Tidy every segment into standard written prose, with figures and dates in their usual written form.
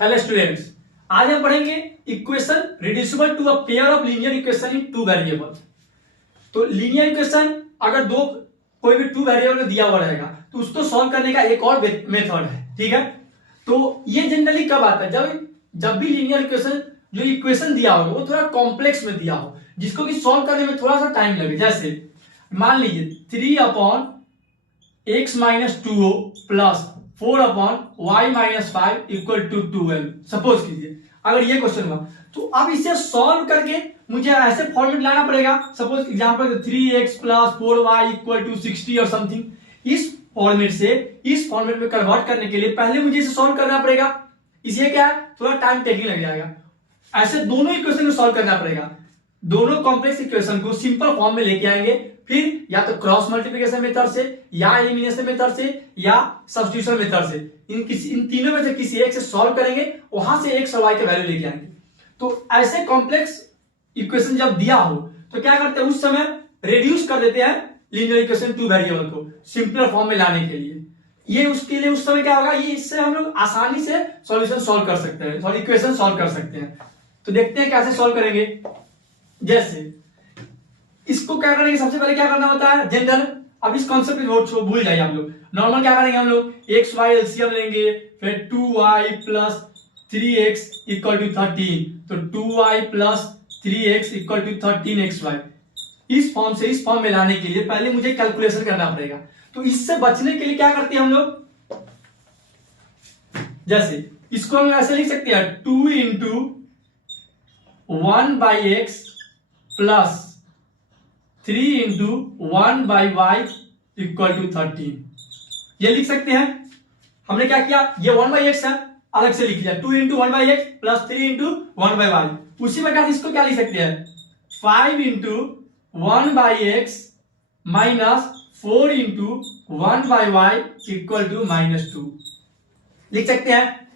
Hello students, आज हम पढ़ेंगे equation reducible to a pair of linear equation in two variable. तो linear equation अगर दो कोई भी टू वेरिएबल में दिया हुआ रहेगा तो उसको सॉल्व करने का एक और मेथड है। ठीक है, तो ये जनरली कब आता है? जब भी लीनियर इक्वेशन जो इक्वेशन दिया होगा वो थोड़ा कॉम्प्लेक्स में दिया हो, जिसको कि सॉल्व करने में थोड़ा सा टाइम लगे। जैसे मान लीजिए 3/x minus 2 plus 4/y-5 equal to 12। Suppose कीजिए अगर ये क्वेश्चन हुआ तो अब इसे सॉल्व करके मुझे ऐसे फॉर्मेट लाना पड़ेगा। Suppose example 3x plus 4y equal to 60 और समथिंग। इस फॉर्मेट से इस फॉर्मेट में कन्वर्ट करने के लिए पहले मुझे इसे सॉल्व करना पड़ेगा। इसलिए क्या है, थोड़ा टाइम टेकिंग लग जाएगा। ऐसे दोनों इक्वेशन को सॉल्व करना पड़ेगा। दोनों कॉम्प्लेक्स इक्वेशन को सिंपल फॉर्म में लेके आएंगे, फिर या तो क्रॉस मल्टीप्लिकेशन मेथड से या एलिमिनेशन मेथड से या सब्स्टिट्यूशन मेथड से इन तीनों में से किसी एक से सॉल्व करेंगे, वहां से x और y के वैल्यू लेके आएंगे। तो ऐसे कॉम्प्लेक्स इक्वेशन जब दिया हो तो क्या करते हैं, उस समय रिड्यूस कर देते हैं लीनियर इक्वेशन टू वेरिएबल को सिंपल फॉर्म में लाने के लिए। ये उसके लिए उस समय क्या होगा, ये इससे हम लोग आसानी से सॉल्यूशन सॉल्व कर सकते हैं, सॉरी इक्वेशन सॉल्व कर सकते हैं। तो देखते हैं कैसे सॉल्व करेंगे। जैसे इसको क्या करेंगे, सबसे पहले क्या करना होता है जनरल। अब इस कॉन्सेप्ट को भूल जाइए हम लोग। नॉर्मल क्या करेंगे, हम लोग एक्स वाई एलसीएम लेंगे, फिर 2y plus 3x equal to 13। तो 2y plus 3x equal to 13xy। इस फॉर्म से इस फॉर्म में लाने के लिए पहले मुझे कैलकुलेशन करना पड़ेगा। तो इससे बचने के लिए क्या करते हैं हम लोग, जैसे इसको हम ऐसे लिख सकते हैं 2 into 1/x plus 3 into 1/y equal to 13। ये लिख सकते हैं। हमने क्या किया, ये 1/x है, अलग से लिख लिया। 2 into 1/x plus 3 into 1/y। उसी प्रकार इसको क्या लिख सकते हैं, 5 into 1/x minus 4 into 1/y equal to -2 लिख सकते हैं।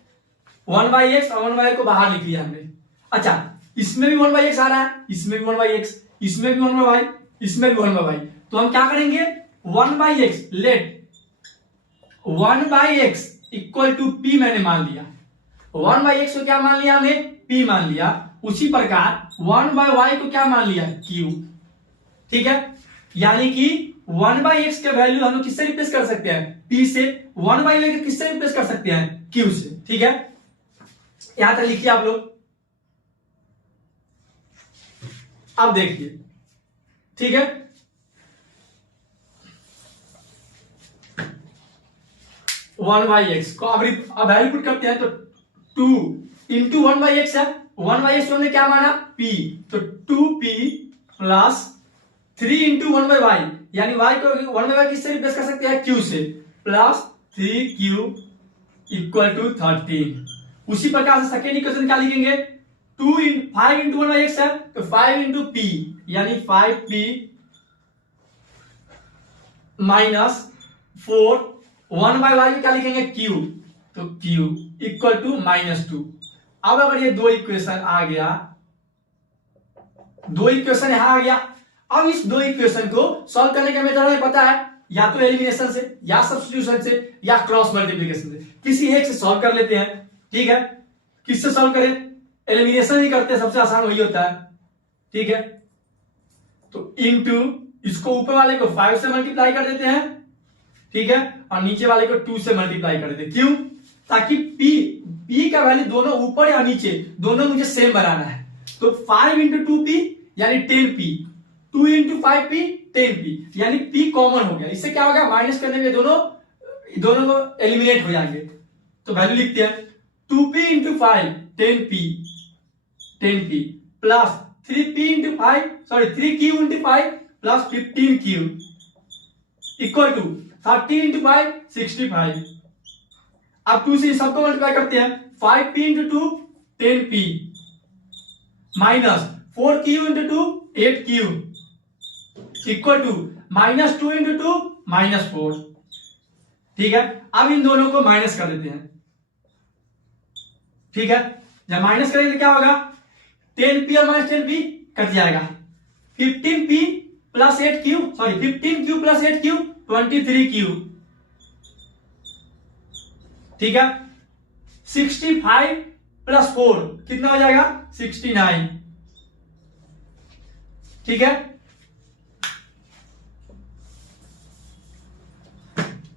1/x और 1/y को बाहर लिख लिया हमने। अच्छा, इसमें भी 1/x आ रहा है, इसमें भी 1/x, इसमें भी 1/y, इसमें भी 1/y। तो हम क्या करेंगे, 1/x late 1/x equal to p मैंने मान लिया। 1/x को क्या मान लिया हमने, p मान लिया। उसी प्रकार 1/y को क्या मान लिया, q। ठीक है, यानी कि 1/x के वैल्यू हम लोग किससे रिप्लेस कर सकते हैं, p से। 1/y को किससे रिप्लेस कर सकते हैं, q से। ठीक है, यहां तक लिखिए आप लोग। अब देखिए, ठीक है, वन बाई एक्स को अब वैल्यू पुट करते हैं तो 2 इंटू 1/x है। 1/x हमने क्या माना, p। तो 2p प्लस 3 इंटू 1/y, यानी y को 1/y किससे रिप्लेस कर सकते हैं, q से, प्लस 3q इक्वल टू 13। उसी प्रकार से सेकेंड इक्वेशन क्या लिखेंगे, 5 इंटू 1/x है तो 5 इंटू p, यानी 5p माइनस 4 1/y क्या लिखेंगे, q। तो q इक्वल टू -2। अब अगर ये दो इक्वेशन आ गया, दो इक्वेशन यहां आ गया। अब इस दो इक्वेशन को सॉल्व करने का मेथड हमें पता है, या तो एलिमिनेशन से या सब्स्टिट्यूशन से या क्रॉस मल्टीप्लिकेशन से। किसी एक से सॉल्व कर लेते हैं। ठीक है, किससे सॉल्व करें, एलिमिनेशन ही करते हैं, सबसे आसान वही होता है। ठीक है, तो इनटू इसको ऊपर वाले को 5 से मल्टीप्लाई कर देते हैं। ठीक है, और नीचे वाले को 2 से मल्टीप्लाई कर देते हैं। क्यों, ताकि p का वैल्यू दोनों ऊपर या नीचे दोनों मुझे सेम बनाना है। तो 5 इंटू 2p यानी 10p, 2 इंटू 5p 10p, यानी p कॉमन हो गया। इससे क्या होगा, माइनस करने में दोनों को एलिमिनेट हो जाएंगे। तो वैल्यू लिखते हैं 2p into 5 10p plus 3p into 5 sorry 3q into 5 plus 15q equal to 30 into 5 65। अब 2 से सबको मल्टीप्लाई करते हैं, 5p into 2 10p minus 4q into 2 8q equal to -2 into 2 -4। ठीक है, अब इन दोनों को माइनस कर देते हैं। ठीक है, जब माइनस करेंगे तो क्या होगा, 10p और -10p कट जाएगा। 15p plus 8q sorry 15q plus 8q 23q। ठीक है, 65 प्लस 4 कितना हो जाएगा 69। ठीक है,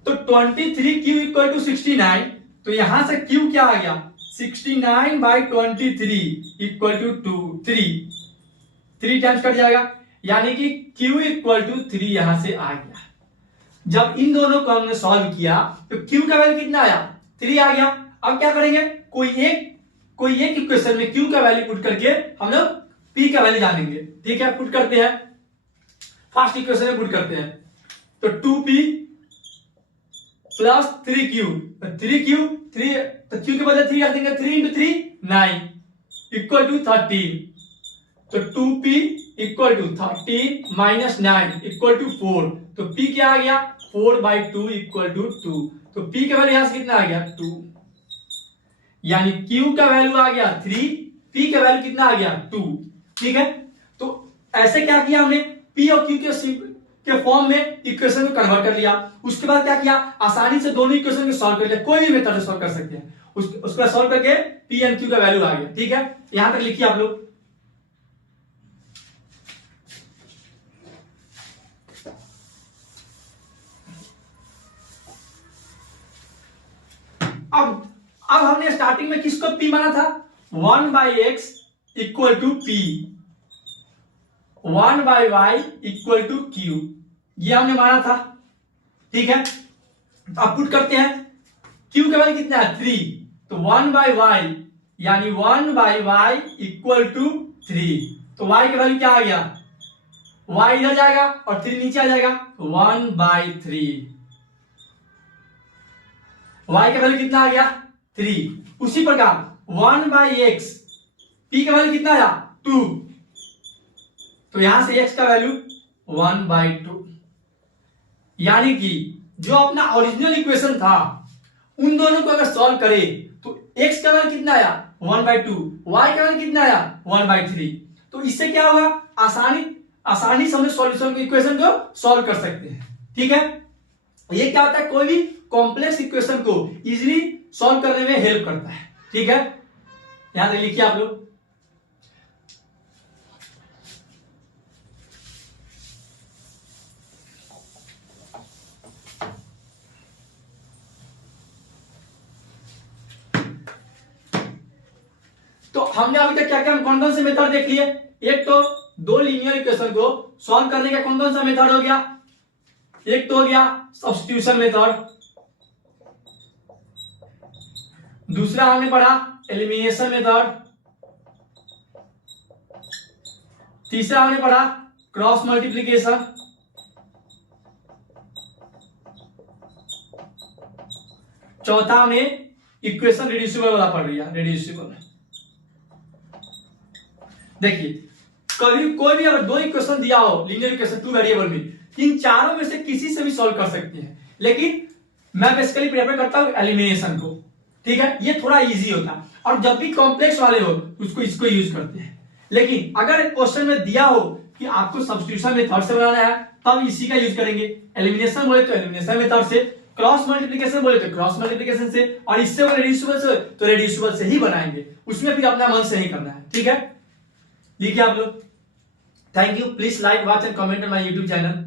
तो 23Q इक्वल टू 69, तो यहां से Q क्या आ गया 69/23 इक्वल टू 3 टाइम्स कट जाएगा, यानी कि Q इक्वल टू 3 यहां से आ गया। जब इन दोनों को हमने सॉल्व किया तो Q का वैल्यू कितना आया 3 आ गया। अब क्या करेंगे, कोई एक इक्वेशन में Q का वैल्यू पुट करके हम लोग P का वैल्यू जानेंगे। ठीक है, पुट करते हैं, फर्स्ट इक्वेशन में पुट करते हैं, तो 2P प्लस 3Q, 3 तो Q के बदले 3 रख देंगे, 3 इंटू 3 9 इक्वल टू 13, तो 2P equal to 13 minus 9 equal to 4, तो P क्या आ गया 4/2 इक्वल टू 2, तो P का वैल्यू यहां से कितना आ गया 2, यानी Q का वैल्यू आ गया 3, P का वैल्यू कितना आ गया 2। ठीक है, तो ऐसे क्या किया हमने, P और Q के फॉर्म में इक्वेशन को कन्वर्ट कर लिया। उसके बाद क्या किया, आसानी से दोनों इक्वेशन को सॉल्व कर लिया, कोई भी मेथड से सॉल्व कर सकते हैं। उसका सॉल्व करके P एंड Q का वैल्यू आ गया। ठीक है, यहां तक लिखिए आप लोग। अब हमने स्टार्टिंग में किसको P माना था, 1/x equal to P, 1/y equal to Q, ये हमने माना था। ठीक है, तो अब पुट करते हैं, Q का वैल्यू कितना है 3, तो 1/y यानी 1/y इक्वल टू 3, तो y का वैल्यू क्या आ गया, y इधर जाएगा और 3 नीचे आ जाएगा, 1/3, y का वैल्यू कितना आ गया 3। उसी प्रकार 1/x, p का वैल्यू कितना आया 2, तो यहां से x का वैल्यू 1/2, यानी कि जो अपना ओरिजिनल इक्वेशन था उन दोनों को अगर सॉल्व करें तो x का वैल्यू कितना आया 1/2, y का वैल्यू कितना आया 1/3, तो इससे क्या होगा, आसानी से हम सॉल्यूशन इक्वेशन को सॉल्व कर सकते हैं। ठीक है, ये क्या होता है, कोई भी कॉम्प्लेक्स इक्वेशन को इजीली सॉल्व करने में हेल्प करता है। ठीक है, यहां तक लिखिए आप लोग। तो हमने अभी तक क्या क्या कौन कौन से मेथड देख लिए, एक तो दो लीनियर इक्वेशन को सॉल्व करने का कौन कौन सा मेथड हो गया, एक तो हो गया सब्स्टिट्यूशन मेथड, दूसरा हमने पढ़ा एलिमिनेशन मेथड, तीसरा हमने पढ़ा क्रॉस मल्टीप्लिकेशन, चौथा हमने इक्वेशन रिड्यूसिबल वाला पढ़ लिया, रिड्यूसिबल। देखिए, कभी कोई भी अगर दो इक्वेशन दिया हो लीनियर इक्वेशन 2 वेरिएबल में, इन चारों में से किसी से भी सॉल्व कर सकते हैं, लेकिन मैं बेसिकली प्रेफर करता हूं एलिमिनेशन को। ठीक है, ये थोड़ा इजी होता है, और जब भी कॉम्प्लेक्स वाले हो उसको इसको यूज करते हैं। लेकिन अगर क्वेश्चन में दिया हो कि आपको सब्स्टिट्यूशन मेथड से बनाना है तब इसी का यूज करेंगे, एलिमिनेशन बोले तो एलिमिनेशन मेथड से, क्रॉस मल्टीप्लिकेशन बोले तो क्रॉस मल्टीप्लिकेशन से, और इससे बोले रिड्यूसिबल से तो रिड्यूसिबल से ही बनाएंगे, उसमें फिर अपना मन से ही करना है। ठीक है, लिखिए आप लोग। Thank you, please like, watch and comment on my YouTube channel.